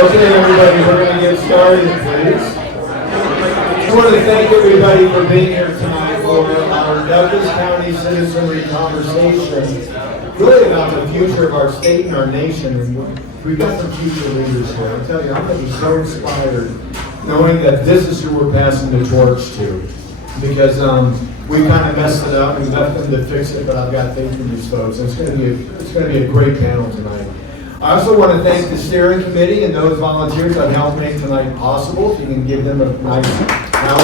Okay, everybody, we're going to get started, please. I want to thank everybody for being here tonight for our Douglas County Citizenry Conversation, really about the future of our state and our nation. And we've got some future leaders here. I tell you, I'm going to be so inspired knowing that this is who we're passing the torch to. Because we kind of messed it up. We left them to fix it, but I've got faith in these folks. It's going to be a great panel tonight. I also want to thank the steering committee and those volunteers that helped make tonight possible. If you can give them a nice round.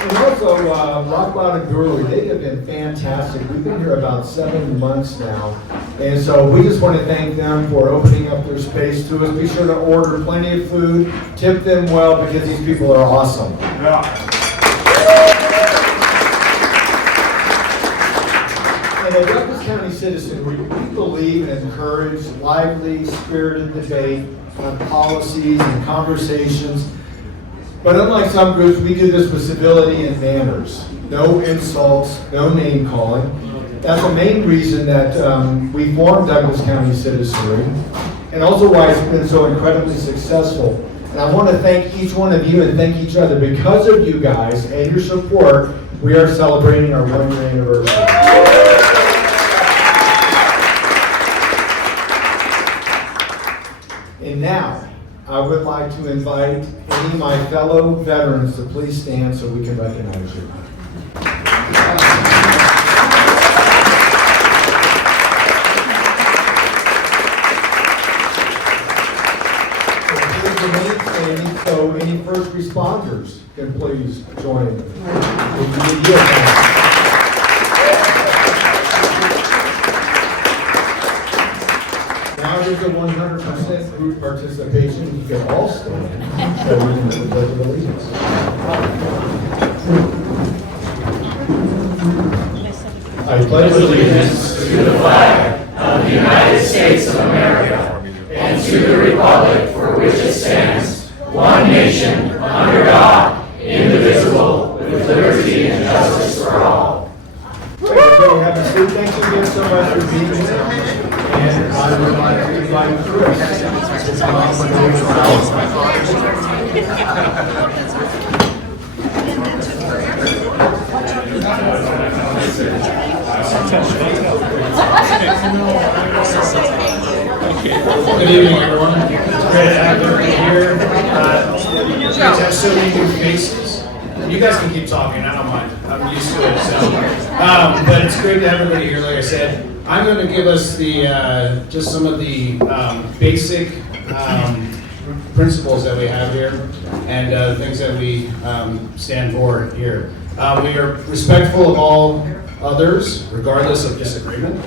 And also, Rockbound and Brewery, they have been fantastic. We've been here about 7 months now. And so we just want to thank them for opening up their space to us. Be sure to order plenty of food, tip them well, because these people are awesome. Yeah. And at Douglas County Citizen, we believe and encourage lively, spirited debate on policies and conversations. But unlike some groups, we do this with civility and manners. No insults, no name calling. That's the main reason that we formed Douglas County Citizenry, and also why it's been so incredibly successful. And I want to thank each one of you and thank each other. Because of you guys and your support, we are celebrating our 1-year anniversary. And now, I would like to invite any of my fellow veterans to please stand so we can recognize you. So any first responders can please join. Now there's a 100% group participation. You can all stand so we can do the Pledge of Allegiance. I pledge allegiance to the flag of the United States of America and to the republic for which it stands, one nation, under God, indivisible, with liberty and justice for all. Okay, have a seat. Thank you again so much for being here. And I would like to invite Chris to come up and Good evening, everyone. It's great to have everybody here. Great to have so many new faces. You guys can keep talking, I don't mind. I'm used to it. So. But it's great to have everybody here, like I said. I'm going to give us the just some of the basic principles that we have here and things that we stand for here. We are respectful of all others, regardless of disagreement.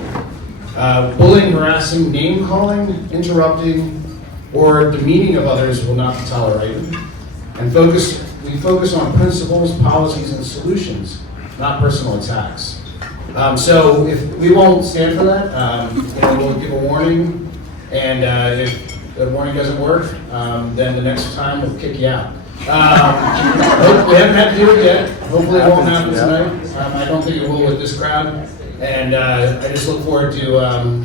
Bullying, harassing, name-calling, interrupting, or demeaning of others will not be tolerated. And we focus on principles, policies, and solutions, not personal attacks. So if we won't stand for that, we'll give a warning, and if the warning doesn't work, then the next time we'll kick you out. We haven't had to do it yet. Hopefully it won't happen tonight. I don't think it will with this crowd. And I just look forward to,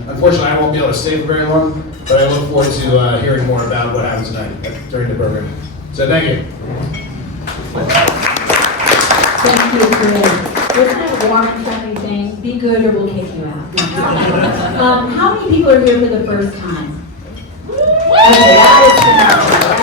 unfortunately I won't be able to stay for very long, but I look forward to hearing more about what happens tonight during the program. So thank you. Thank you, Chris. Isn't it a warm and friendly thing? Be good or we'll kick you out. How many people are here for the first time? Okay, that is phenomenal.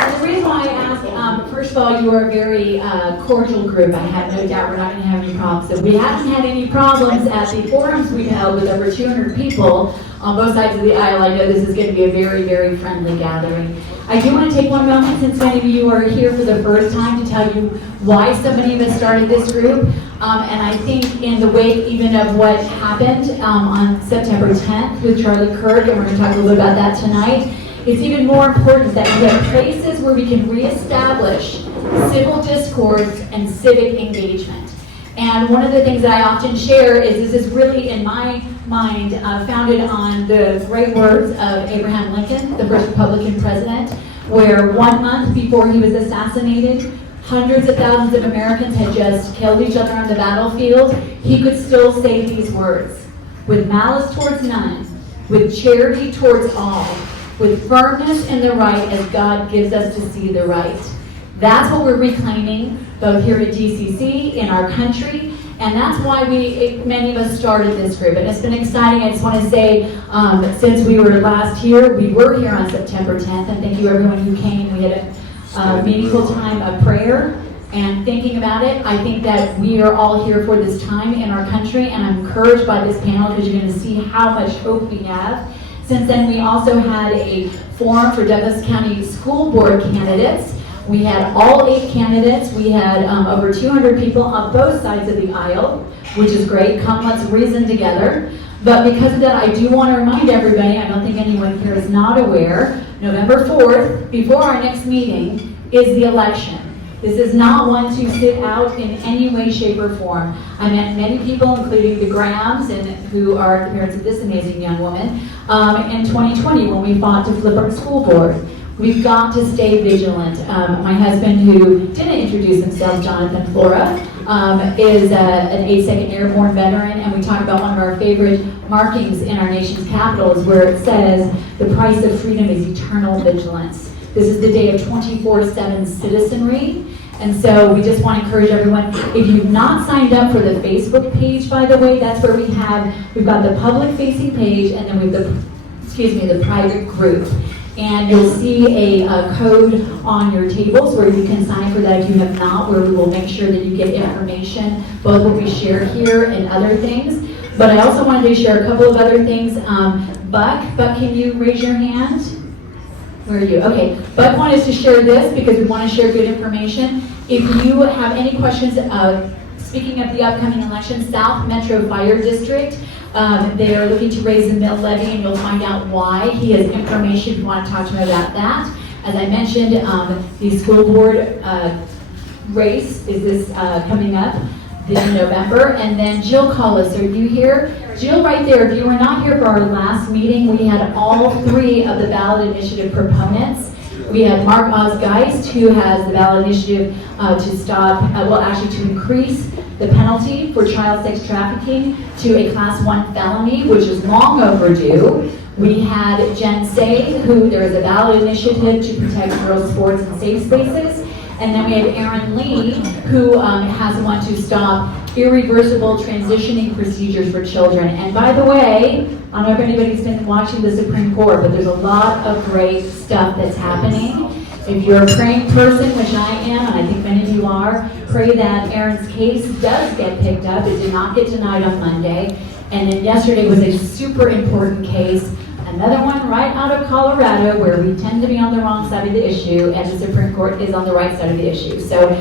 And the reason why I ask, first of all, you are a very cordial group. I have no doubt we're not going to have any problems. So we haven't had any problems at the forums we've held with over 200 people on both sides of the aisle. I know this is going to be a very, very friendly gathering. I do want to take one moment, since many of you are here for the first time, to tell you why so many of us started this group. And I think in the wake even of what happened on September 10th with Charlie Kirk, and we're going to talk a little bit about that tonight, it's even more important that we have places where we can reestablish civil discourse and civic engagement. And one of the things that I often share is this is really, in my mind, founded on the great words of Abraham Lincoln, the first Republican president, where 1 month before he was assassinated, hundreds of thousands of Americans had just killed each other on the battlefield. He could still say these words: with malice towards none, with charity towards all, with firmness in the right as God gives us to see the right. That's what we're reclaiming both here at DCC, in our country, and that's why many of us started this group. And it's been exciting. I just want to say, since we were last here, we were here on September 10th, and thank you everyone who came. We had a meaningful time of prayer and thinking about it. I think that we are all here for this time in our country, and I'm encouraged by this panel because you're going to see how much hope we have. Since then, we also had a forum for Douglas County School Board candidates. We had all 8 candidates. We had over 200 people on both sides of the aisle, which is great. Come, let's reason together. But because of that, I do want to remind everybody, I don't think anyone here is not aware, November 4th, before our next meeting, is the election. This is not one to sit out in any way, shape, or form. I met many people, including the Grahams, who are the parents of this amazing young woman, in 2020 when we fought to flip our school board. We've got to stay vigilant. My husband, who didn't introduce himself, Jonathan Flora, is an 82nd Airborne veteran, and we talk about one of our favorite markings in our nation's capitals where it says, the price of freedom is eternal vigilance. This is the day of 24/7 citizenry. And so we just want to encourage everyone, if you've not signed up for the Facebook page, by the way, that's where we've got the public facing page, and then we have the private group. And you'll see a code on your tables where you can sign for that if you have not, where we will make sure that you get information, both what we share here and other things. But I also wanted to share a couple of other things. Buck, can you raise your hand? Where are you? Okay. Buck wanted us to share this because we want to share good information. If you have any questions, speaking of the upcoming election, South Metro Fire District, they are looking to raise the mill levy, and you'll find out why. He has information if you want to talk to him about that. As I mentioned, the school board race is this coming up in November. And then Jill Collis, are you here? Jill, right there. If you were not here for our last meeting, we had all 3 of the ballot initiative proponents. We had Mark Osgeist, who has the ballot initiative to stop, to increase the penalty for child sex trafficking to a class 1 felony, which is long overdue. We had Jen Say, who there is a ballot initiative to protect girls' sports and safe spaces. And then we had Aaron Lee, who has one to stop irreversible transitioning procedures for children. And by the way, I don't know if anybody's been watching the Supreme Court, but there's a lot of great stuff that's happening. If you're a praying person, which I am, and I think many of you are, pray that Aaron's case does get picked up. It did not get denied on Monday. And then yesterday was a super important case. Another one right out of Colorado where we tend to be on the wrong side of the issue, and the Supreme Court is on the right side of the issue. So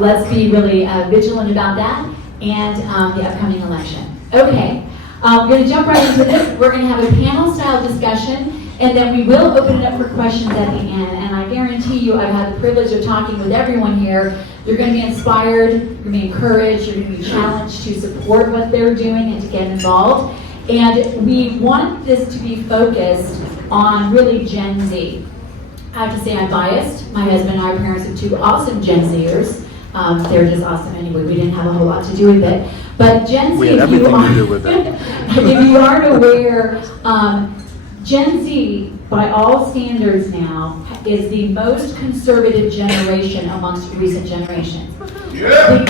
let's be really vigilant about that and the upcoming election. Okay, we're going to jump right into this. We're going to have a panel-style discussion, and then we will open it up for questions at the end. And I guarantee you, I've had the privilege of talking with everyone here. You're going to be inspired, you're going to be encouraged, you're going to be challenged to support what they're doing and to get involved. And we want this to be focused on really Gen Z. I have to say I'm biased. My husband and I are parents of 2 awesome Gen Zers. They're just awesome anyway. We didn't have a whole lot to do with it. But Gen Z, if you aren't aware, Gen Z, by all standards now, is the most conservative generation amongst recent generations. Yeah.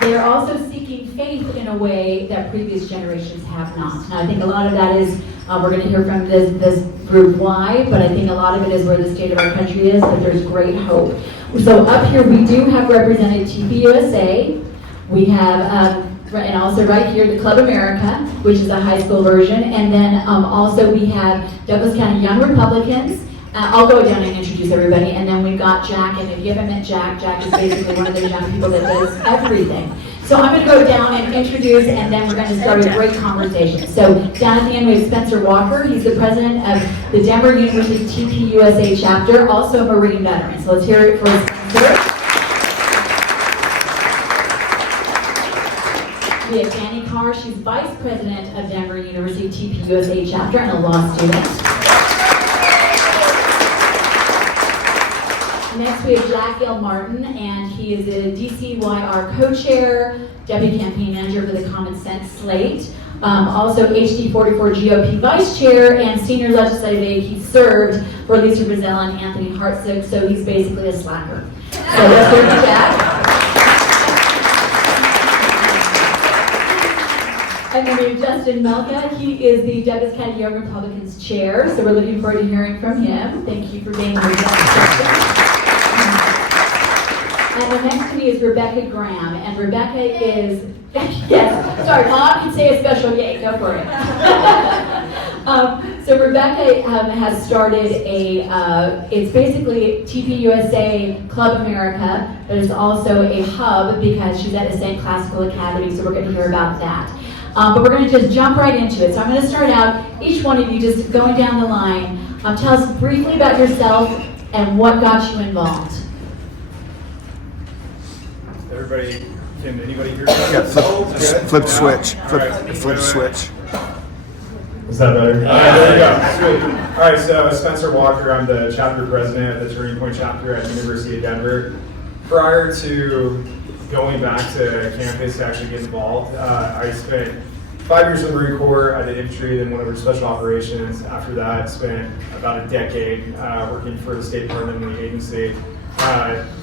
They're also seeking faith in a way that previous generations have not. And I think a lot of that is, we're going to hear from this group why, but I think a lot of it is where the state of our country is, that there's great hope. So up here we do have represented TPUSA. We have, and also right here, the Club America, which is a high school version. And then also we have Douglas County Young Republicans. I'll go down and introduce everybody, and then we've got Jack, and if you haven't met Jack, Jack is basically one of those young people that does everything. So I'm going to go down and introduce, and then we're going to start a great conversation. So down at the end we have Spencer Walker. He's the president of the Denver University TPUSA chapter, also a Marine veteran. So let's hear it for Spencer. We have Dani Carr. She's vice president of Denver University TPUSA chapter and a law student. Next, we have Jack Gilmartin, and he is the DCC YR co-chair, deputy campaign manager for the Common Sense slate. Also HD44 GOP vice chair and senior legislative aide. He served for Lisa Brazil and Anthony Hartsook, so he's basically a slacker. So let's hear from Jack. And then we have Justin Melka. He is the Douglas County Young Republicans chair, so we're looking forward to hearing from him. Thank you for being here, Justin. And the next to me is Rebecca Graham, and Rebecca is, yes, sorry, Mom can say a special yay, go for it. So Rebecca has started it's basically TPUSA Club America, but it's also a hub because she's at Ascent Classical Academy, so we're going to hear about that. But we're going to just jump right into it. So I'm going to start out, each one of you just going down the line, tell us briefly about yourself and what got you involved. Everybody, can anybody hear me? Yeah, flip switch. Flip switch. Is that better? There we go. Sweet. All right, so Spencer Walker, I'm the chapter president at the Turning Point chapter at the University of Denver. Prior to going back to campus to actually get involved, I spent 5 years in the Marine Corps. I did infantry, then went over to special operations. After that, spent about a decade working for the State Department and the agency.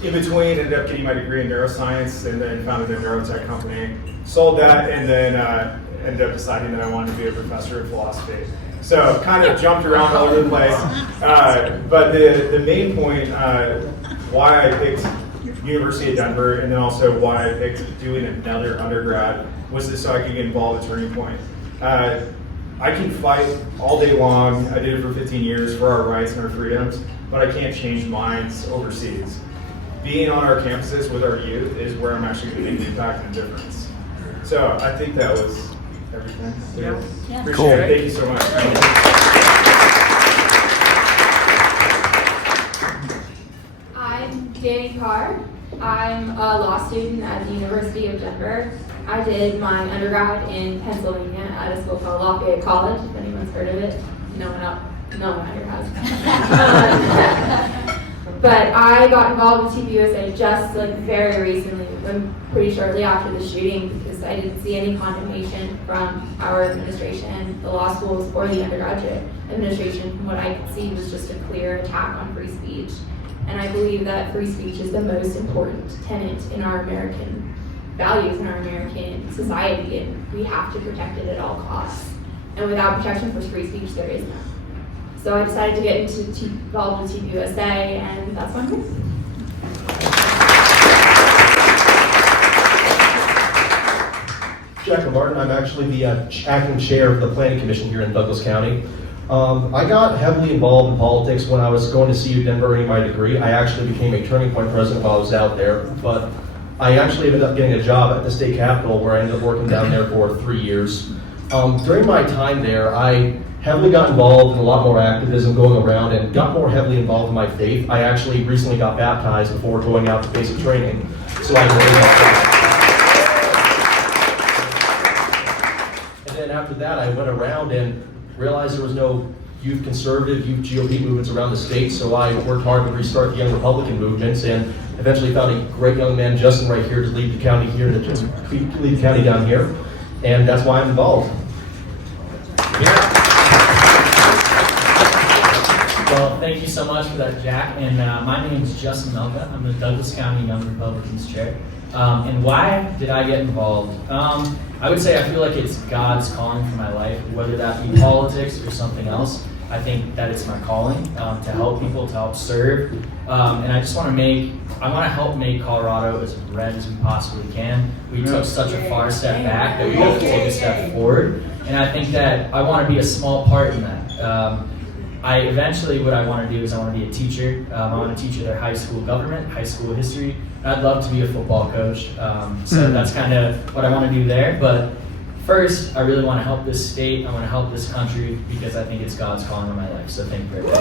In between, ended up getting my degree in neuroscience and then founded a neurotech company. Sold that and then ended up deciding that I wanted to be a professor of philosophy. So kind of jumped around all over the place. But the main point why I picked University of Denver and then also why I picked doing another undergrad was so I could get involved at Turning Point. I can fight all day long. I did it for 15 years for our rights and our freedoms, but I can't change minds overseas. Being on our campuses with our youth is where I'm actually going to make an impact and a difference. So I think that was everything. Yeah. Appreciate Cool. it. Thank you so much. I'm Dani Carr. I'm a law student at the University of Denver. I did my undergrad in Pennsylvania at a school called Lafayette College, if anyone's heard of it. No one here has. But I got involved with TPUSA just very recently, pretty shortly after the shooting, because I didn't see any condemnation from our administration, the law schools, or the undergraduate administration. From what I could see was just a clear attack on free speech. And I believe that free speech is the most important tenet in our American values, in our American society, and we have to protect it at all costs. And without protection for free speech, there is none. So I decided to get involved with TPUSA, and that's what I'm doing. Jack Gilmartin. I'm actually the acting chair of the Planning Commission here in Douglas County. I got heavily involved in politics when I was going to CU Denver earning my degree. I actually became a Turning Point president while I was out there, but I actually ended up getting a job at the state capitol where I ended up working down there for 3 years. During my time there, I heavily got involved in a lot more activism going around and got more heavily involved in my faith. I actually recently got baptized before going out to basic training, so I really helped out. And then after that, I went around and realized there was no youth conservative, youth GOP movements around the state, so I worked hard to restart the young Republican movements and eventually found a great young man, Justin, right here to lead the county here, to lead the county down here, and that's why I'm involved. Well, thank you so much for that, Jack. And my name is Justin Melka. I'm the Douglas County Young Republicans chair. And why did I get involved? I would say I feel like it's God's calling for my life, whether that be politics or something else. I think that it's my calling to help people, to help serve. And I just want to help make Colorado as red as we possibly can. We took such a far step back that we have to take a step forward. And I think that I want to be a small part in that. What I want to do is I want to be a teacher. I want to teach their high school government, high school history. I'd love to be a football coach. So that's kind of what I want to do there. But first, I really want to help this state. I want to help this country because I think it's God's calling on my life. So thank you very much.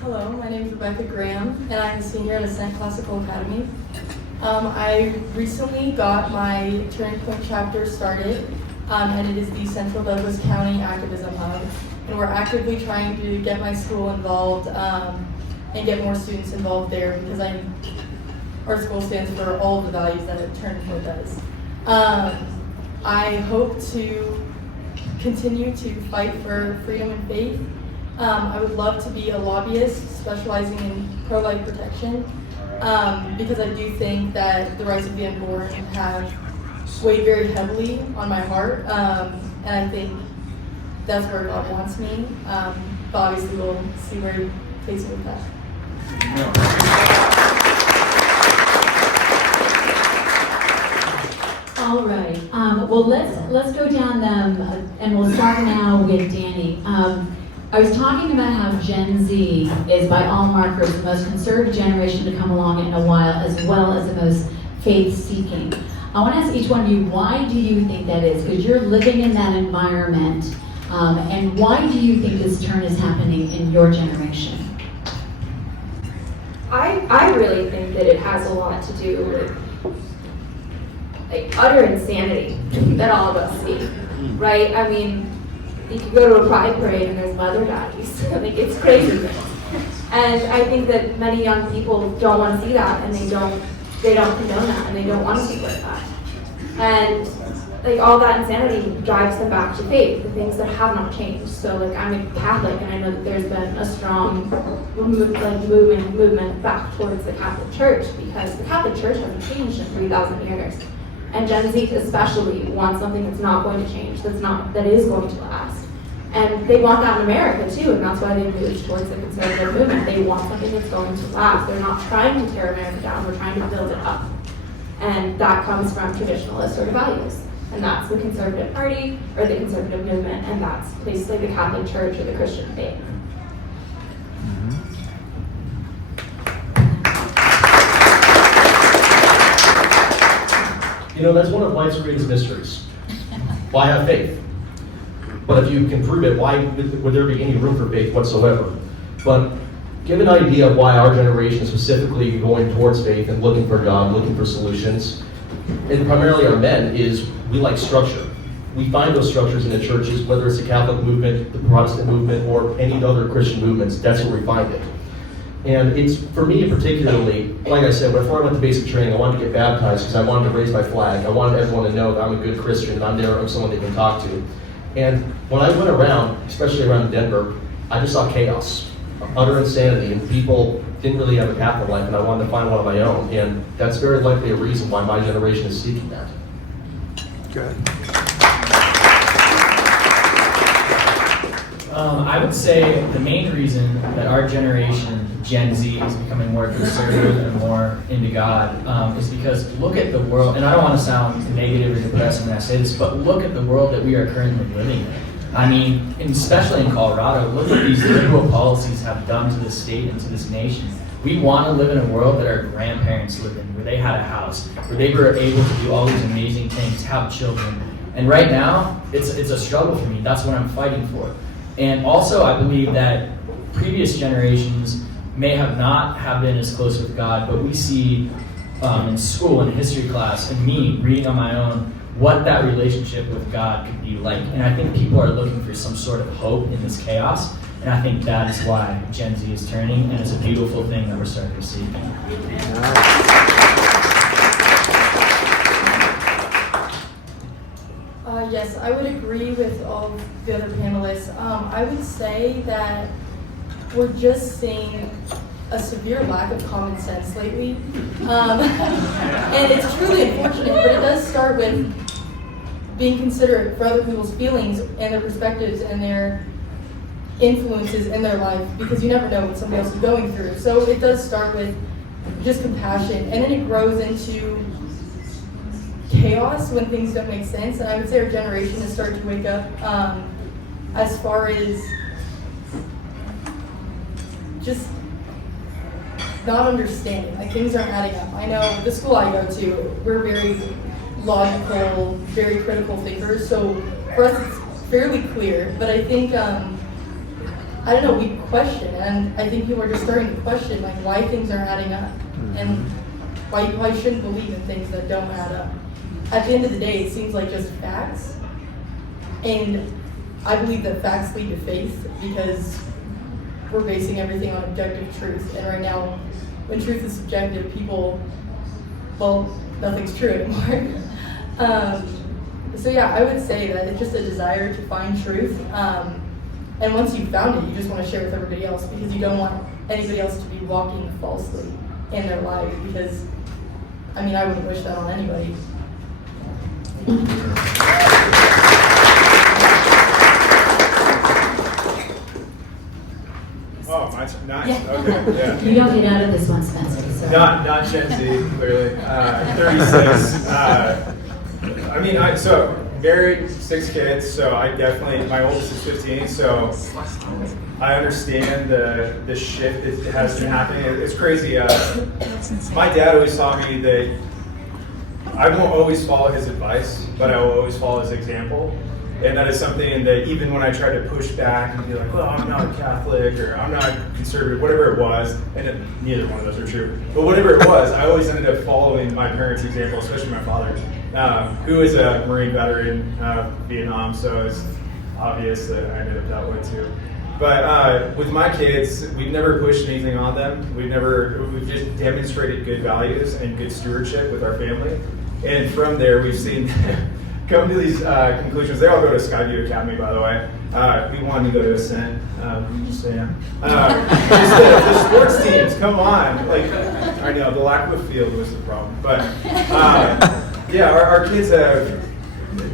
Hello, my name is Rebecca Graham, and I'm a senior at Ascent Classical Academy. I recently got my Turning Point chapter started, and it is the Central Douglas County Activism Hub. And we're actively trying to get my school involved and get more students involved there, because our school stands for all of the values that a turning point does. I hope to continue to fight for freedom and faith. I would love to be a lobbyist specializing in pro-life protection, because I do think that the rights of the unborn have weighed very heavily on my heart, and I think that's where God wants me. But obviously we'll see where He takes me with that. All right. Well, let's go down them, and we'll start now with Dani. I was talking about how Gen Z is, by all markers, the most conservative generation to come along in a while, as well as the most faith-seeking. I want to ask each one of you, why do you think that is? Because you're living in that environment, and why do you think this turn is happening in your generation? I really think that it has a lot to do with utter insanity that all of us see, right? I mean, you could go to a pride parade and there's leather daddies. It's crazy. And I think that many young people don't want to see that, and they don't condone that, and they don't want to support that. And all that insanity drives them back to faith, the things that have not changed. So I'm a Catholic, and I know that there's been a strong movement back towards the Catholic Church, because the Catholic Church hasn't changed in 3,000 years. And Gen Z especially wants something that's not going to change, that is going to last. And they want that in America too, and that's why they moved towards the conservative movement. They want something that's going to last. They're not trying to tear America down, they're trying to build it up. And that comes from traditionalist sort of values. And that's the conservative party, or the conservative movement, and that's basically the Catholic Church or the Christian faith. That's one of life's greatest mysteries. Why have faith? But if you can prove it, why would there be any room for faith whatsoever? But give an idea of why our generation is specifically going towards faith and looking for God, looking for solutions, and primarily our men, is we like structure. We find those structures in the churches, whether it's the Catholic movement, the Protestant movement, or any other Christian movements. That's where we find it. And it's, for me particularly, like I said, before I went to basic training, I wanted to get baptized because I wanted to raise my flag. I wanted everyone to know that I'm a good Christian and I'm there, I'm someone they can talk to. And when I went around, especially around Denver, I just saw chaos, utter insanity, and people didn't really have a path in life, and I wanted to find one of my own. And that's very likely a reason why my generation is seeking that. Good. I would say the main reason that our generation, Gen Z, is becoming more conservative and more into God is because look at the world, and I don't want to sound negative or depressing when I say this, but look at the world that we are currently living in. I mean, and especially in Colorado, look what these liberal policies have done to this state and to this nation. We want to live in a world that our grandparents lived in, where they had a house, where they were able to do all these amazing things, have children. And right now, it's a struggle for me. That's what I'm fighting for. And also, I believe that previous generations may not have been as close with God, but we see in school, in history class, and me reading on my own, what that relationship with God could be like. And I think people are looking for some sort of hope in this chaos, and I think that is why Gen Z is turning, and it's a beautiful thing that we're starting to see. Yes, I would agree with all of the other panelists. I would say that we're just seeing a severe lack of common sense lately. And it's truly unfortunate, but it does start with being considerate for other people's feelings and their perspectives and their influences in their life, because you never know what somebody else is going through. So it does start with just compassion, and then it grows into chaos when things don't make sense. And I would say our generation is starting to wake up as far as just not understanding. Like, things aren't adding up. I know the school I go to, we're very logical, very critical thinkers. So for us, it's fairly clear. But I think, I don't know, we question. And I think people are just starting to question, like, why things aren't adding up. And why you shouldn't believe in things that don't add up. At the end of the day, it seems like just facts. And I believe that facts lead to faith because we're basing everything on objective truth. And right now, when truth is subjective, people, well, nothing's true anymore. So yeah, I would say that it's just a desire to find truth. And once you've found it, you just want to share with everybody else because you don't want anybody else to be walking falsely in their life because, I mean, I wouldn't wish that on anybody. Oh, my turn. Nice. Yeah. Okay. Yeah. You don't get out of this one, Spencer. So. Not Gen Z, clearly. 36. I mean, so married, 6 kids. So I definitely, my oldest is 15. So I understand the shift that has been happening. It's crazy. My dad always taught me that I won't always follow his advice, but I will always follow his example. And that is something that even when I tried to push back and be like, well, I'm not a Catholic or I'm not conservative, whatever it was, and neither one of those are true, but whatever it was, I always ended up following my parents' example, especially my father, who is a Marine veteran of Vietnam, so it's obvious that I ended up that way too. But with my kids, we've never pushed anything on them. We've just demonstrated good values and good stewardship with our family. And from there, we've seen come to these conclusions. They all go to Skyview Academy, by the way. We wanted to go to Ascent. Just saying. The sports teams, come on. Like, I know the lack of a field was the problem, but yeah, our kids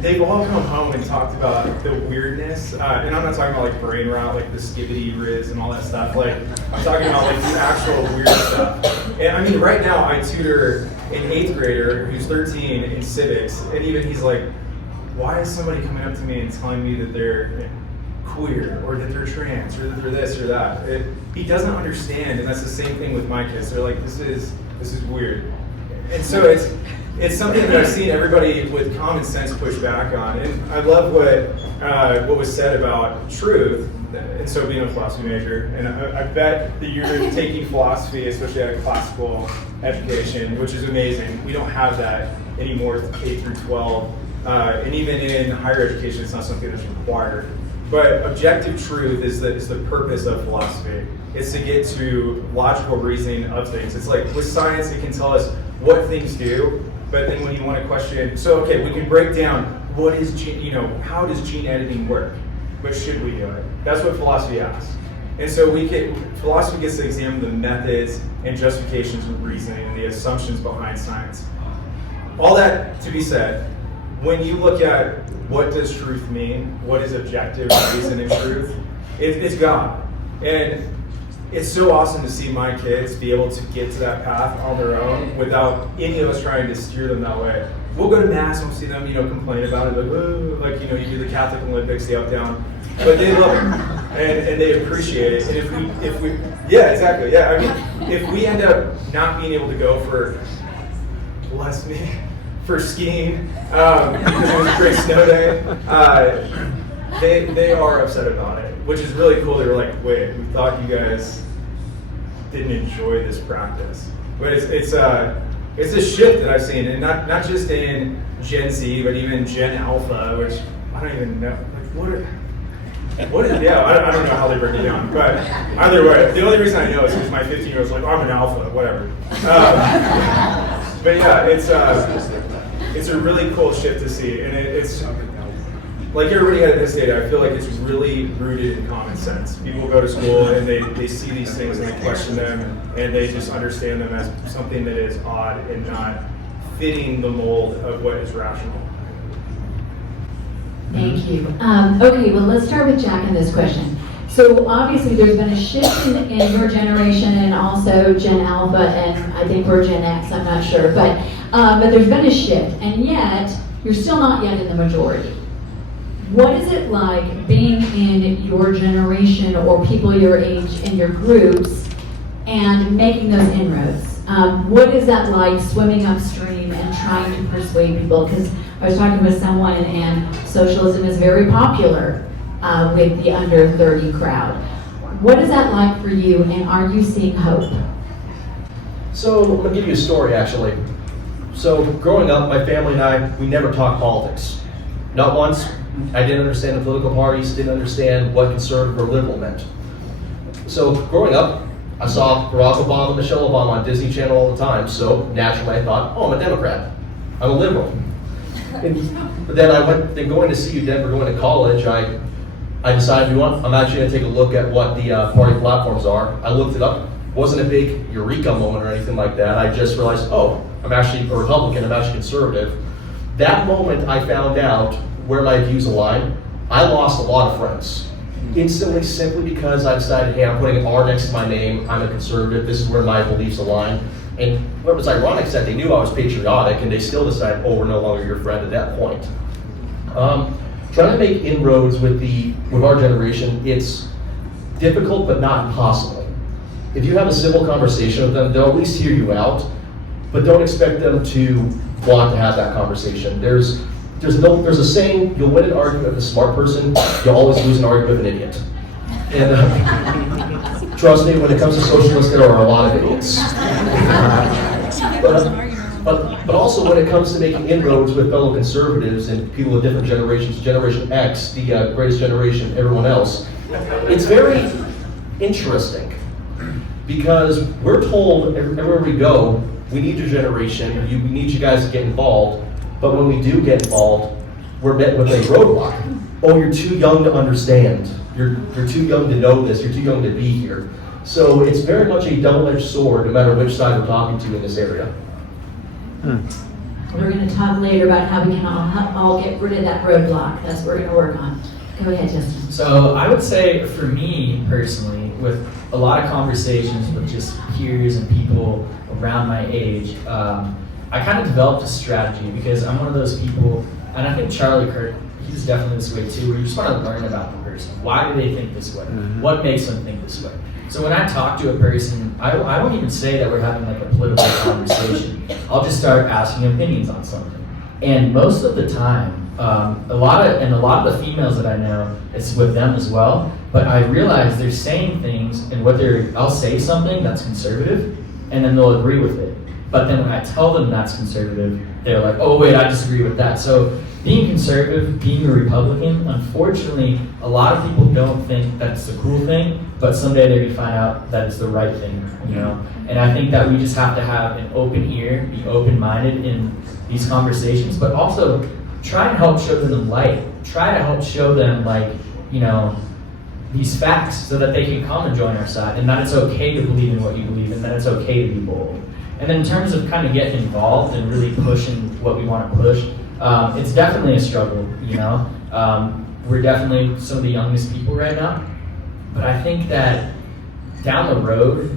they've all come home and talked about the weirdness, and I'm not talking about like brain rot, like the skibbity riz and all that stuff. Like, I'm talking about like the actual weird stuff. And I mean, right now I tutor an 8th grader who's 13 in civics, and even he's like, why is somebody coming up to me and telling me that they're queer or that they're trans or that they're this or that? He doesn't understand, and that's the same thing with my kids. They're like, this is weird. And so it's something that I've seen everybody with common sense push back on. And I love what was said about truth, and so being a philosophy major. And I bet that you're taking philosophy, especially at a classical education, which is amazing. We don't have that anymore, K through 12. And even in higher education, it's not something that's required. But objective truth is the purpose of philosophy. It's to get to logical reasoning of things. It's like with science, it can tell us what things do, but then when you want to question, so okay, we can break down what is how does gene editing work, but should we do it? That's what philosophy asks. And so philosophy gets to examine the methods and justifications of reasoning and the assumptions behind science. All that to be said, when you look at what does truth mean, what is objective reason and truth, it's God. And it's so awesome to see my kids be able to get to that path on their own without any of us trying to steer them that way. We'll go to mass and we'll see them, complain about it, like, you do the Catholic Olympics, the up down, but they love it and they appreciate it. And if we, yeah, exactly, yeah. I mean, if we end up not being able to go for skiing because it was a great snow day, they are upset about it, which is really cool. They were like, wait, we thought you guys didn't enjoy this practice. But it's a shift that I've seen, and not just in Gen Z, but even Gen Alpha, which I don't even know. Like, what is, yeah, I don't know how they break it down. But either way, the only reason I know is because my 15-year-old's like, I'm an alpha, whatever. But yeah, it's a really cool shift to see, and it's like everybody had this data. I feel like it's really rooted in common sense. People go to school and they see these things and they question them, and they just understand them as something that is odd and not fitting the mold of what is rational. Thank you. Okay, well, let's start with Jack in this question. So obviously there's been a shift in your generation and also Gen Alpha, and I think we're Gen X, I'm not sure. But there's been a shift, and yet you're still not yet in the majority. What is it like being in your generation or people your age in your groups and making those inroads? What is that like swimming upstream and trying to persuade people? Because I was talking with someone and socialism is very popular with the under 30 crowd. What is that like for you, and are you seeing hope? So I'm gonna give you a story actually. So growing up, my family and I, we never talked politics. Not once, I didn't understand the political parties, didn't understand what conservative or liberal meant. So growing up, I saw Barack Obama and Michelle Obama on Disney Channel all the time, so naturally I thought, oh, I'm a Democrat. I'm a liberal. But then going to CU Denver, going to college, I decided, you know what, I'm actually going to take a look at what the party platforms are. I looked it up. It wasn't a big eureka moment or anything like that. I just realized, oh, I'm actually a Republican, I'm actually conservative. That moment I found out where my views align. I lost a lot of friends. Instantly, simply because I decided, hey, I'm putting an R next to my name, I'm a conservative, this is where my beliefs align. And what was ironic is that they knew I was patriotic, and they still decided, oh, we're no longer your friend at that point. Trying to make inroads with our generation, it's difficult but not impossible. If you have a civil conversation with them, they'll at least hear you out, but don't expect them to want to have that conversation. There's a saying, you'll win an argument with a smart person, you'll always lose an argument with an idiot. And trust me, when it comes to socialists, there are a lot of idiots. But also when it comes to making inroads with fellow conservatives and people of different generations, Generation X, the greatest generation, everyone else, it's very interesting because we're told everywhere we go, we need your generation, we need you guys to get involved, but when we do get involved, we're met with a roadblock. Oh, you're too young to understand. You're too young to know this, you're too young to be here. So it's very much a double-edged sword, no matter which side we're talking to in this area. We're going to talk later about how we can all get rid of that roadblock. That's what we're going to work on. Go ahead, Justin. So I would say for me personally, with a lot of conversations with just peers and people around my age, I kind of developed a strategy because I'm one of those people, and I think Charlie Kirk, he's definitely this way too, where you just want to learn about the person. Why do they think this way? What makes them think this way? So when I talk to a person, I won't even say that we're having like a political conversation. I'll just start asking opinions on something. And most of the time, a lot of the females that I know, it's with them as well, but I realize they're saying things and I'll say something that's conservative and then they'll agree with it. But then when I tell them that's conservative, they're like, oh wait, I disagree with that. So being conservative, being a Republican, unfortunately, a lot of people don't think that's the cool thing, but someday they're gonna find out that it's the right thing, you know? And I think that we just have to have an open ear, be open-minded in these conversations, but also try and help show them the light. Try to help show them, like, you know, these facts so that they can come and join our side, and that it's okay to believe in what you believe, and that it's okay to be bold. And then in terms of kind of getting involved and really pushing what we want to push, it's definitely a struggle, you know? We're definitely some of the youngest people right now, but I think that down the road,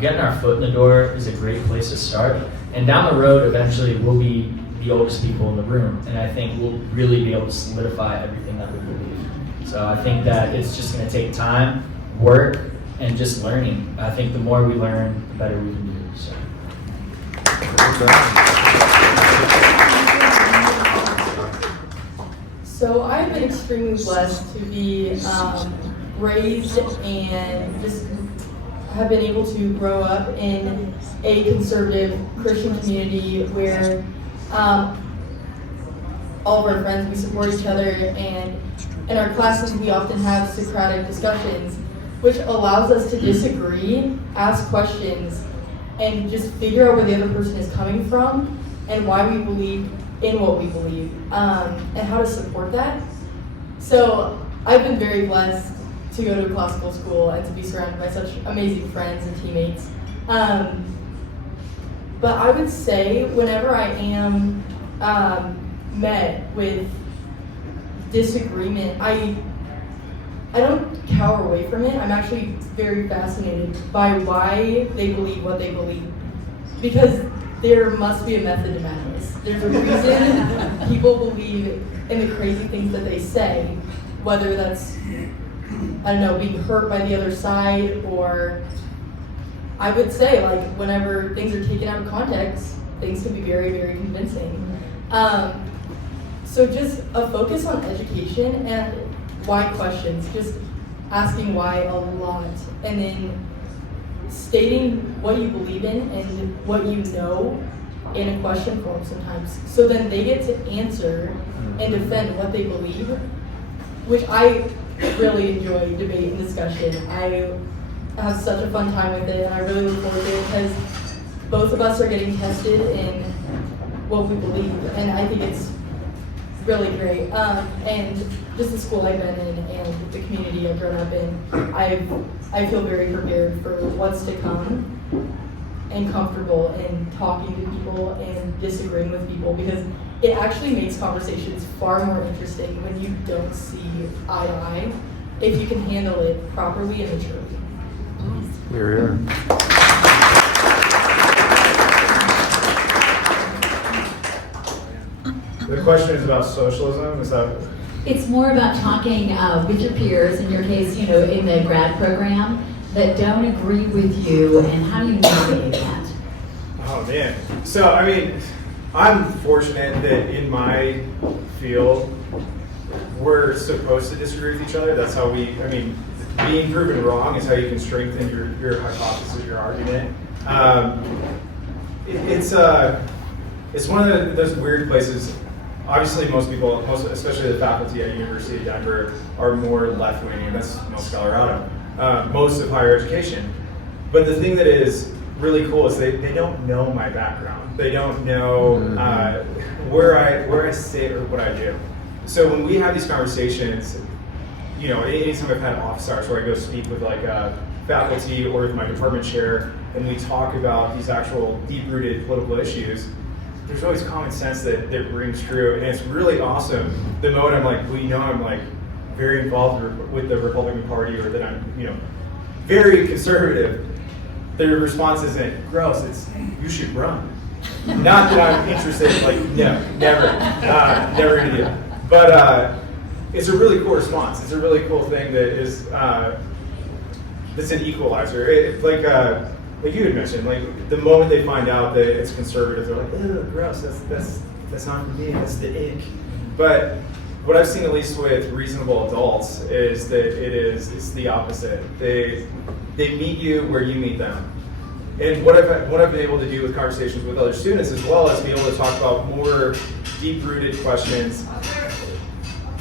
getting our foot in the door is a great place to start. And down the road, eventually, we'll be the oldest people in the room, and I think we'll really be able to solidify everything that we believe. So I think that it's just going to take time, work, and just learning. I think the more we learn, the better we can do. So. So I've been extremely blessed to be raised and just have been able to grow up in a conservative Christian community where all of our friends, we support each other, and in our classes we often have Socratic discussions, which allows us to disagree, ask questions, and just figure out where the other person is coming from and why we believe in what we believe, and how to support that. So I've been very blessed to go to a classical school and to be surrounded by such amazing friends and teammates. But I would say whenever I am met with disagreement, I don't cower away from it. I'm actually very fascinated by why they believe what they believe. Because there must be a method to madness. There's a reason people believe in the crazy things that they say, whether that's, I don't know, being hurt by the other side, or I would say, like, whenever things are taken out of context, things can be very, very convincing. So just a focus on education and why questions, just asking why a lot, and then stating what you believe in and what you know in a question form sometimes. So then they get to answer and defend what they believe, which I really enjoy debate and discussion. I have such a fun time with it, and I really look forward to it because both of us are getting tested in what we believe, and I think it's really great. And just the school I've been in and the community I've grown up in, I feel very prepared for what's to come and comfortable in talking to people and disagreeing with people, because it actually makes conversations far more interesting when you don't see eye to eye, if you can handle it properly and maturely. Here. The question is about socialism. Is that? It's more about talking with your peers, in your case, you know, in the grad program, that don't agree with you, and how do you navigate that? Oh man. So I mean, I'm fortunate that in my field, we're supposed to disagree with each other. That's how being proven wrong is how you can strengthen your hypothesis, your argument. It's one of those weird places. Obviously, most people, especially the faculty at University of Denver, are more left-wing, and that's most Colorado, most of higher education. But the thing that is really cool is they don't know my background. They don't know where I sit or what I do. So when we have these conversations, you know, anytime I've had office hours where I go speak with like faculty or with my department chair, and we talk about these actual deep-rooted political issues, there's always common sense that rings true, and it's really awesome. The moment I'm like, well, you know, I'm like very involved with the Republican Party, or that I'm, you know, very conservative, their response isn't gross. It's you should run. Not that I'm interested. Like no, never gonna do it. But it's a really cool response. It's a really cool thing that is that's an equalizer. Like you had mentioned, like the moment they find out that it's conservative, they're like, "Ugh, gross. That's not for me. That's the ick." But what I've seen, at least with reasonable adults, is that it's the opposite. They meet you where you meet them. And what I've been able to do with conversations with other students, as well as be able to talk about more deep-rooted questions.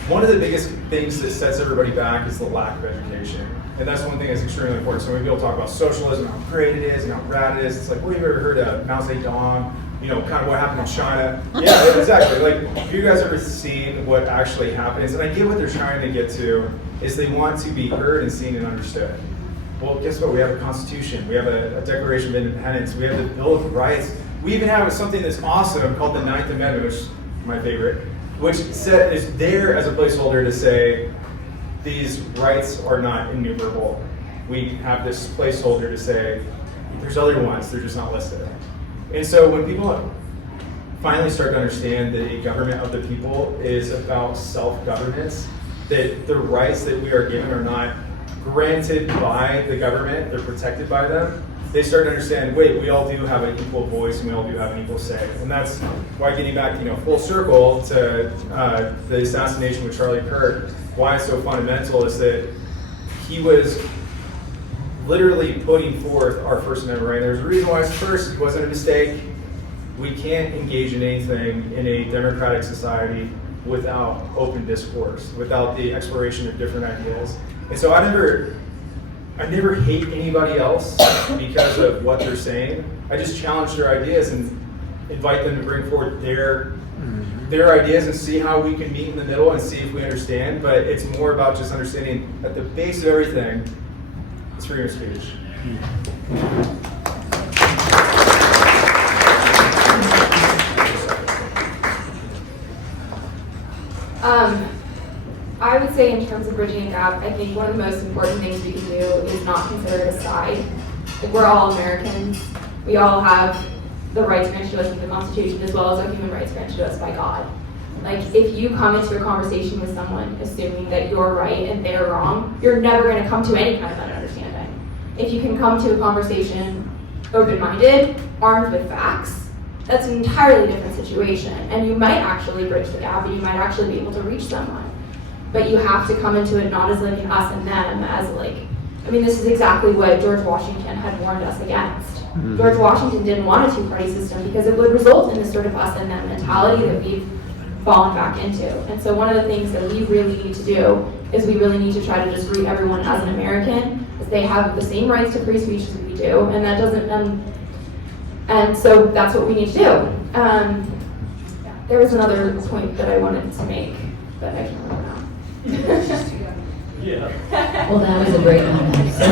One of the biggest things that sets everybody back is the lack of education. And that's one thing that's extremely important. So when people talk about socialism, how great it is and how rad it is, it's like, well, you've ever heard of Mao Zedong, you know, kind of what happened in China? Yeah, exactly. Like, have you guys ever seen what actually happens? And I get what they're trying to get to, is they want to be heard and seen and understood. Well, guess what? We have a Constitution. We have a Declaration of Independence. We have the Bill of Rights. We even have something that's awesome called the Ninth Amendment, which is my favorite, which is there as a placeholder to say, these rights are not innumerable. We have this placeholder to say, there's other ones, they're just not listed. And so when people finally start to understand that a government of the people is about self-governance, that the rights that we are given are not granted by the government, they're protected by them, they start to understand, wait, we all do have an equal voice and we all do have an equal say. And that's why, getting back, you know, full circle to the assassination with Charlie Kirk, why it's so fundamental is that he was literally putting forth our First Amendment right. There's a reason why it's first. It wasn't a mistake. We can't engage in anything in a democratic society without open discourse, without the exploration of different ideas. And so I never hate anybody else because of what they're saying. I just challenge their ideas and invite them to bring forward their ideas and see how we can meet in the middle and see if we understand. But it's more about just understanding at the base of everything is freedom of speech. I would say, in terms of bridging a gap, I think one of the most important things we can do is not consider it a side. Like, we're all Americans. We all have the rights granted to us in the Constitution, as well as our human rights granted to us by God. Like, if you come into a conversation with someone assuming that you're right and they're wrong, you're never going to come to any kind of understanding. If you can come to a conversation open-minded, armed with facts, that's an entirely different situation. And you might actually bridge the gap, and you might actually be able to reach someone. But you have to come into it not as like an us and them, as like, I mean, this is exactly what George Washington had warned us against. George Washington didn't want a two-party system because it would result in this sort of us and them mentality that we've fallen back into. And so one of the things that we really need to do is we really need to try to just treat everyone as an American, as they have the same rights to free speech as we do, and that doesn't, and so that's what we need to do. There was another point that I wanted to make, but I can't remember now. Yeah. Well, that was a great moment. So.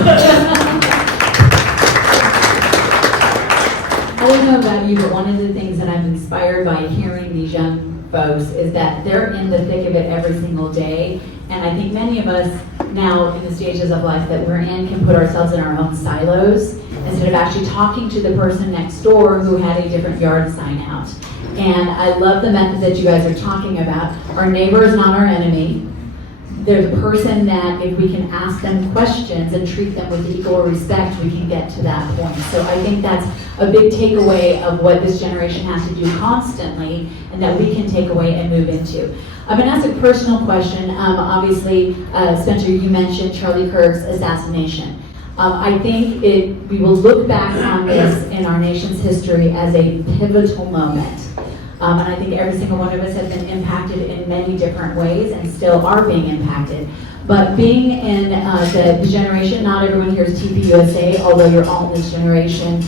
I don't know about you, but one of the things that I'm inspired by hearing these young folks is that they're in the thick of it every single day. And I think many of us now in the stages of life that we're in can put ourselves in our own silos instead of actually talking to the person next door who had a different yard sign out. And I love the method that you guys are talking about. Our neighbor is not our enemy. They're the person that if we can ask them questions and treat them with equal respect, we can get to that point. So I think that's a big takeaway of what this generation has to do constantly and that we can take away and move into. I'm going to ask a personal question. Obviously, Spencer, you mentioned Charlie Kirk's assassination. I think we will look back on this in our nation's history as a pivotal moment. And I think every single one of us has been impacted in many different ways and still are being impacted. But being in the generation, not everyone here is TPUSA, although you're all in this generation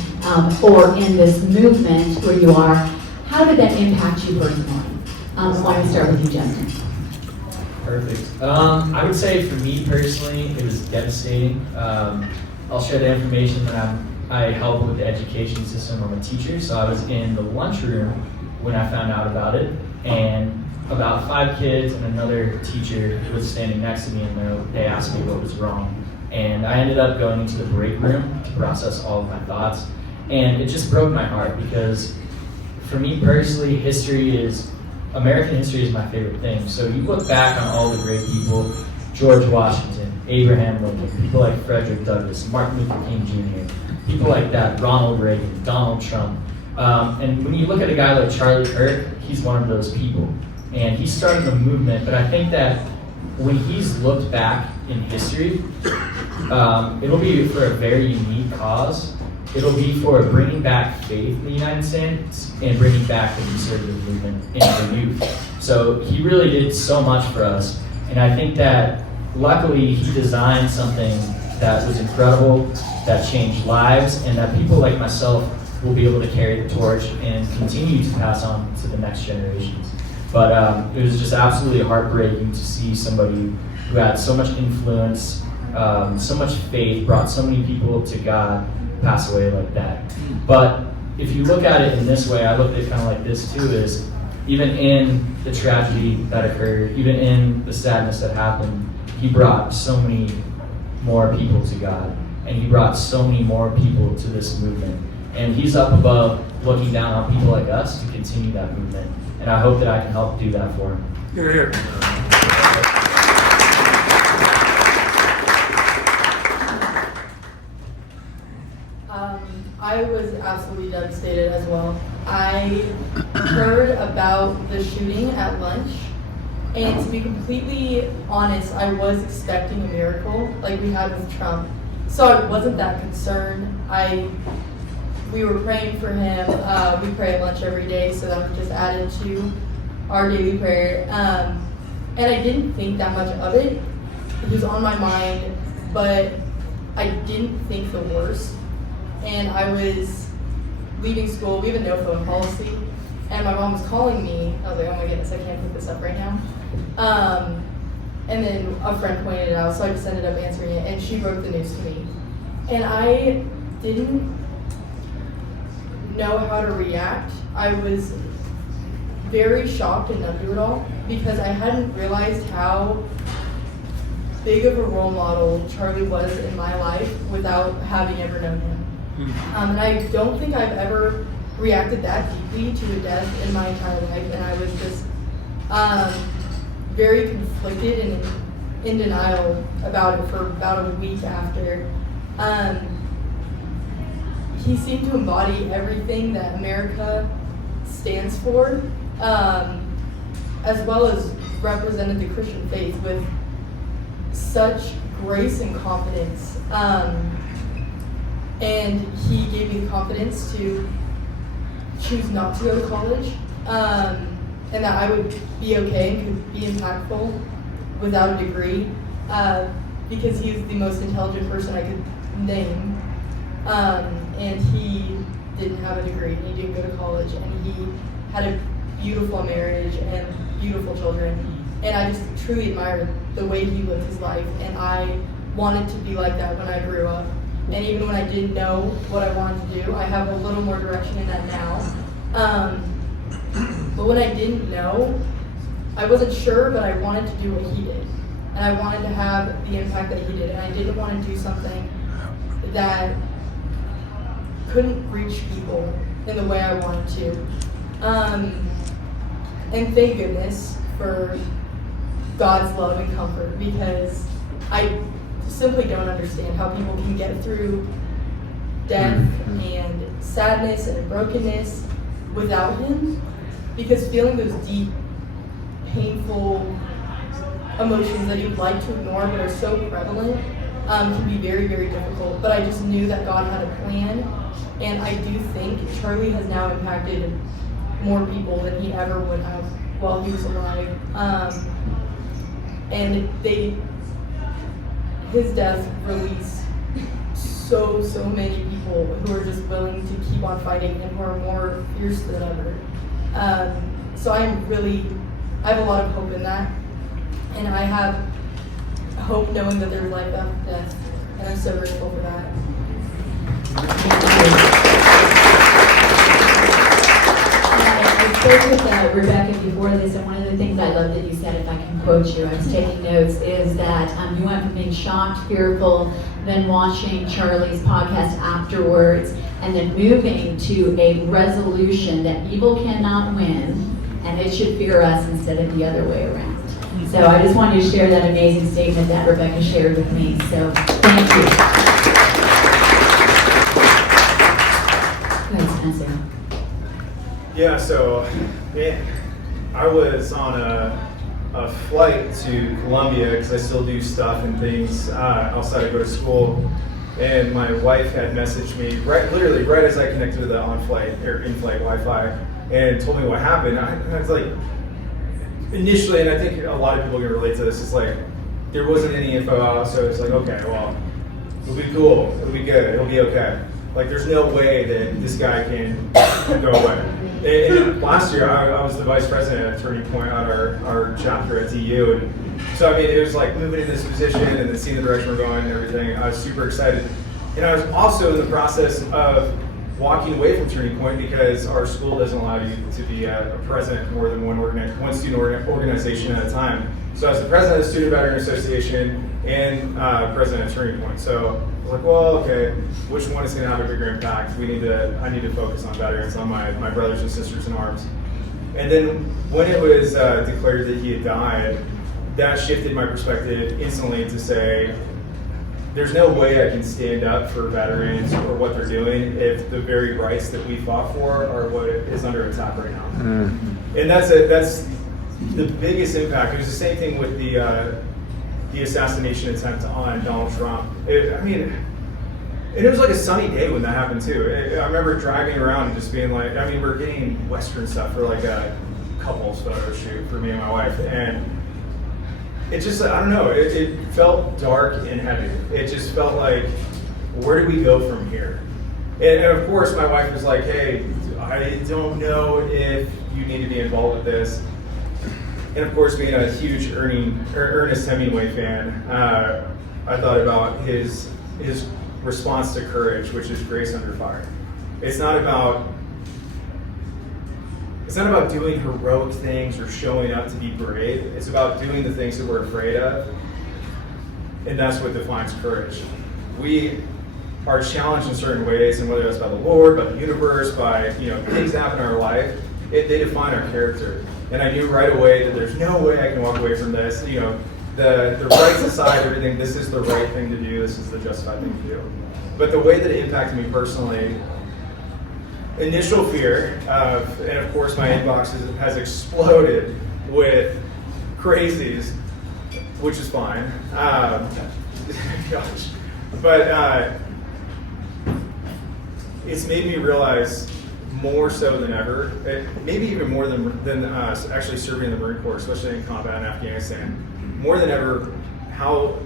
or in this movement where you are, how did that impact you personally? Why don't we start with you, Justin? Perfect. I would say for me personally, it was devastating. I'll share the information that I help with the education system. I'm a teacher, so I was in the lunchroom when I found out about it, and about 5 kids and another teacher was standing next to me, and they asked me what was wrong. And I ended up going into the break room to process all of my thoughts, and it just broke my heart because for me personally, American history is my favorite thing. So you look back on all the great people, George Washington, Abraham Lincoln, people like Frederick Douglass, Martin Luther King Jr., people like that, Ronald Reagan, Donald Trump. And when you look at a guy like Charlie Kirk, he's one of those people. And he started a movement, but I think that when he's looked back in history, it'll be for a very unique cause. It'll be for bringing back faith in the United States and bringing back the conservative movement in the youth. So he really did so much for us. And I think that luckily he designed something that was incredible, that changed lives, and that people like myself will be able to carry the torch and continue to pass on to the next generations. But it was just absolutely heartbreaking to see somebody who had so much influence, so much faith, brought so many people to God, pass away like that. But if you look at it in this way, I look at it kind of like this too, is even in the tragedy that occurred, even in the sadness that happened, he brought so many more people to God, and he brought so many more people to this movement. And he's up above looking down on people like us to continue that movement. And I hope that I can help do that for him. Here, here. I was absolutely devastated as well. I heard about the shooting at lunch, and to be completely honest, I was expecting a miracle like we had with Trump. So I wasn't that concerned. We were praying for him. We pray at lunch every day, so that was just added to our daily prayer. And I didn't think that much of it. It was on my mind, but I didn't think the worst. And I was leaving school. We have a no phone policy, and my mom was calling me. I was like, oh my goodness, I can't pick this up right now. And then a friend pointed it out, so I just ended up answering it, and she broke the news to me. And I didn't know how to react. I was very shocked and numb to it all because I hadn't realized how big of a role model Charlie was in my life without having ever known him. And I don't think I've ever reacted that deeply to a death in my entire life, and I was just very conflicted and in denial about it for about a week after. He seemed to embody everything that America stands for, as well as represented the Christian faith with such grace and confidence. And he gave me the confidence to choose not to go to college. and that I would be okay and could be impactful without a degree, because he's the most intelligent person I could name, and he didn't have a degree, and he didn't go to college, and he had a beautiful marriage and beautiful children, and I just truly admired the way he lived his life, and I wanted to be like that when I grew up. And even when I didn't know what I wanted to do, I have a little more direction in that now. But when I didn't know, I wasn't sure, but I wanted to do what he did. And I wanted to have the impact that he did. And I didn't want to do something that couldn't reach people in the way I wanted to. And thank goodness for God's love and comfort, because I simply don't understand how people can get through death and sadness and brokenness without him, because feeling those deep, painful emotions that you'd like to ignore but are so prevalent can be very, very difficult. But I just knew that God had a plan, and I do think Charlie has now impacted more people than he ever would have while he was alive. And his death released so many people who are just willing to keep on fighting and who are more fierce than ever. So I have a lot of hope in that, and I have hope knowing that there's life after death, and I'm so grateful for that. I spoke with Rebecca before this, and one of the things I love that you said, if I can quote you, I was taking notes, is that you went from being shocked, fearful, then watching Charlie's podcast afterwards, and then moving to a resolution that evil cannot win, and it should fear us instead of the other way around. So I just wanted to share that amazing statement that Rebecca shared with me, so thank you. Go ahead, Spencer. Yeah, so I was on a flight to Columbia because I still do stuff and things outside I go to school, and my wife had messaged me literally right as I connected to the on-flight or in-flight Wi-Fi and told me what happened. I was like, initially, and I think a lot of people can relate to this, it's like there wasn't any info out, so it's like, okay, well, it'll be cool, it'll be good, it'll be okay. Like, there's no way that this guy can go away. And last year, I was the vice president at Turning Point on our chapter at TU, and so I mean, it was like moving in this position and then seeing the direction we're going and everything. I was super excited, and I was also in the process of walking away from Turning Point because our school doesn't allow you to be a president more than one student organization at a time. So I was the president of the Student Veteran Association and president of Turning Point. So I was like, well, okay, which one is going to have a bigger impact? I need to focus on veterans, on my brothers and sisters in arms. And then when it was declared that he had died, that shifted my perspective instantly to say, there's no way I can stand up for veterans or what they're doing if the very rights that we fought for are what is under attack right now. And that's the biggest impact. It was the same thing with the assassination attempt on Donald Trump. And it was like a sunny day when that happened too. I remember driving around and just being like, we're getting Western stuff for like a couples photo shoot for me and my wife, and it just, I don't know, it felt dark and heavy. It just felt like, where do we go from here? And of course, my wife was like, hey, I don't know if you need to be involved with this. And of course, being a huge Ernest Hemingway fan, I thought about his response to courage, which is grace under fire. It's not about doing heroic things or showing up to be brave. It's about doing the things that we're afraid of. And that's what defines courage. We are challenged in certain ways, and whether that's by the Lord, by the universe, by things that happen in our life, they define our character. And I knew right away that there's no way I can walk away from this. The rights aside, everything, this is the right thing to do, this is the justified thing to do. But the way that it impacted me personally, initial fear, and of course my inbox has exploded with crazies, which is fine. But it's made me realize more so than ever, maybe even more than us actually serving in the Marine Corps, especially in combat in Afghanistan, more than ever, how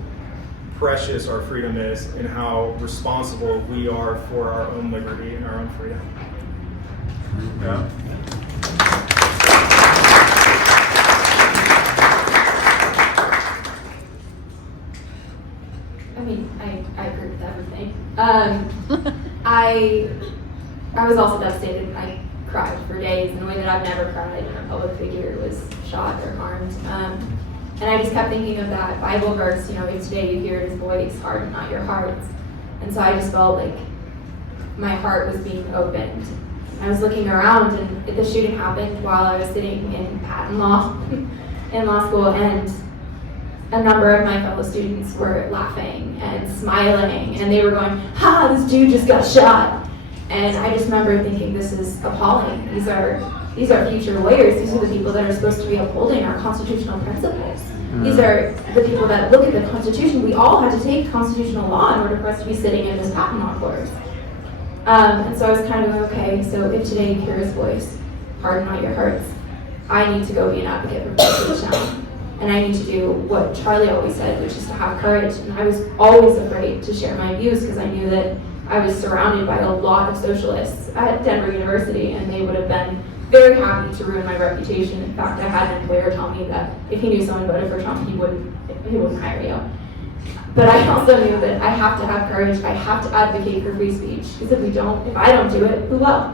precious our freedom is and how responsible we are for our own liberty and our own freedom. Yeah. I mean, I agree with everything. I was also devastated. I cried for days in a way that I've never cried when a public figure was shot or harmed. And I just kept thinking of that Bible verse, if today you hear his voice, harden not your hearts. And so I just felt like my heart was being opened. I was looking around, and the shooting happened while I was sitting in patent law in law school, and a number of my fellow students were laughing and smiling, and they were going, "Ha, this dude just got shot." And I just remember thinking, this is appalling. These are future lawyers. These are the people that are supposed to be upholding our constitutional principles. These are the people that look at the Constitution. We all had to take constitutional law in order for us to be sitting in this patent law course. And so I was kind of going, okay, so if today you hear his voice, harden not your hearts. I need to go be an advocate for Patriots now. And I need to do what Charlie always said, which is to have courage. And I was always afraid to share my views because I knew that I was surrounded by a lot of socialists at Denver University, and they would have been very happy to ruin my reputation. In fact, I had an employer tell me that if he knew someone voted for Trump, he wouldn't hire you. But I also knew that I have to have courage. I have to advocate for free speech, because if I don't do it, who will?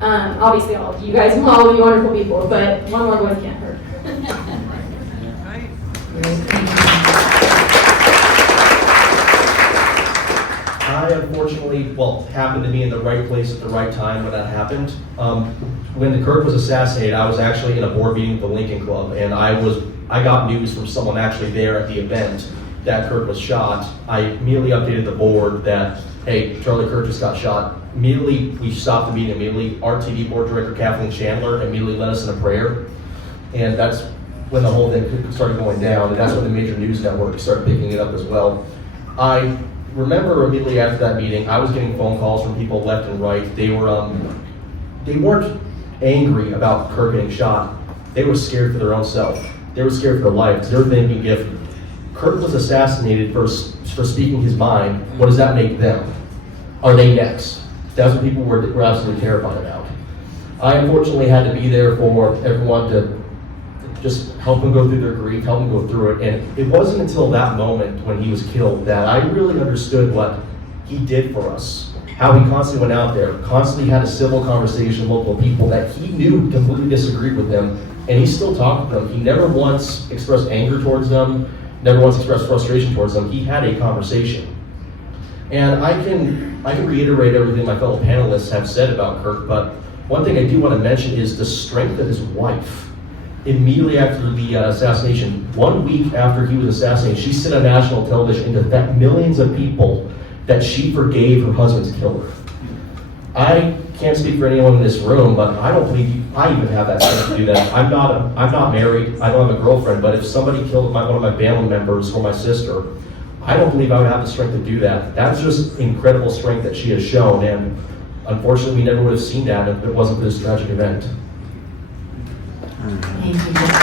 Obviously, all of you guys will all be wonderful people, but one more voice can't hurt. I unfortunately, happened to be in the right place at the right time when that happened. When Kirk was assassinated, I was actually in a board meeting with the Lincoln Club, and I got news from someone actually there at the event that Kirk was shot. I immediately updated the board that, hey, Charlie Kirk just got shot. Immediately, we stopped the meeting immediately. Our TV board director, Kathleen Chandler, immediately led us in a prayer, and that's when the whole thing started going down, and that's when the major news networks started picking it up as well. I remember immediately after that meeting, I was getting phone calls from people left and right. They weren't angry about Kirk getting shot. They were scared for their own self. They were scared for their life. They were thinking, if Kirk was assassinated for speaking his mind, what does that make them? Are they next? That's what people were absolutely terrified about. I unfortunately had to be there for everyone to just help them go through their grief, help them go through it. And it wasn't until that moment when he was killed that I really understood what he did for us. How he constantly went out there, constantly had a civil conversation with local people that he knew completely disagreed with him, and he still talked with them. He never once expressed anger towards them, never once expressed frustration towards them. He had a conversation. And I can reiterate everything my fellow panelists have said about Kirk, but one thing I do want to mention is the strength of his wife. Immediately after the assassination, 1 week after he was assassinated, she said on national television to that millions of people that she forgave her husband's killer. I can't speak for anyone in this room, but I don't believe I even have that strength to do that. I'm not married. I don't have a girlfriend. But if somebody killed one of my family members or my sister, I don't believe I would have the strength to do that. That's just incredible strength that she has shown, and unfortunately, we never would have seen that if it wasn't for this tragic event. Thank you.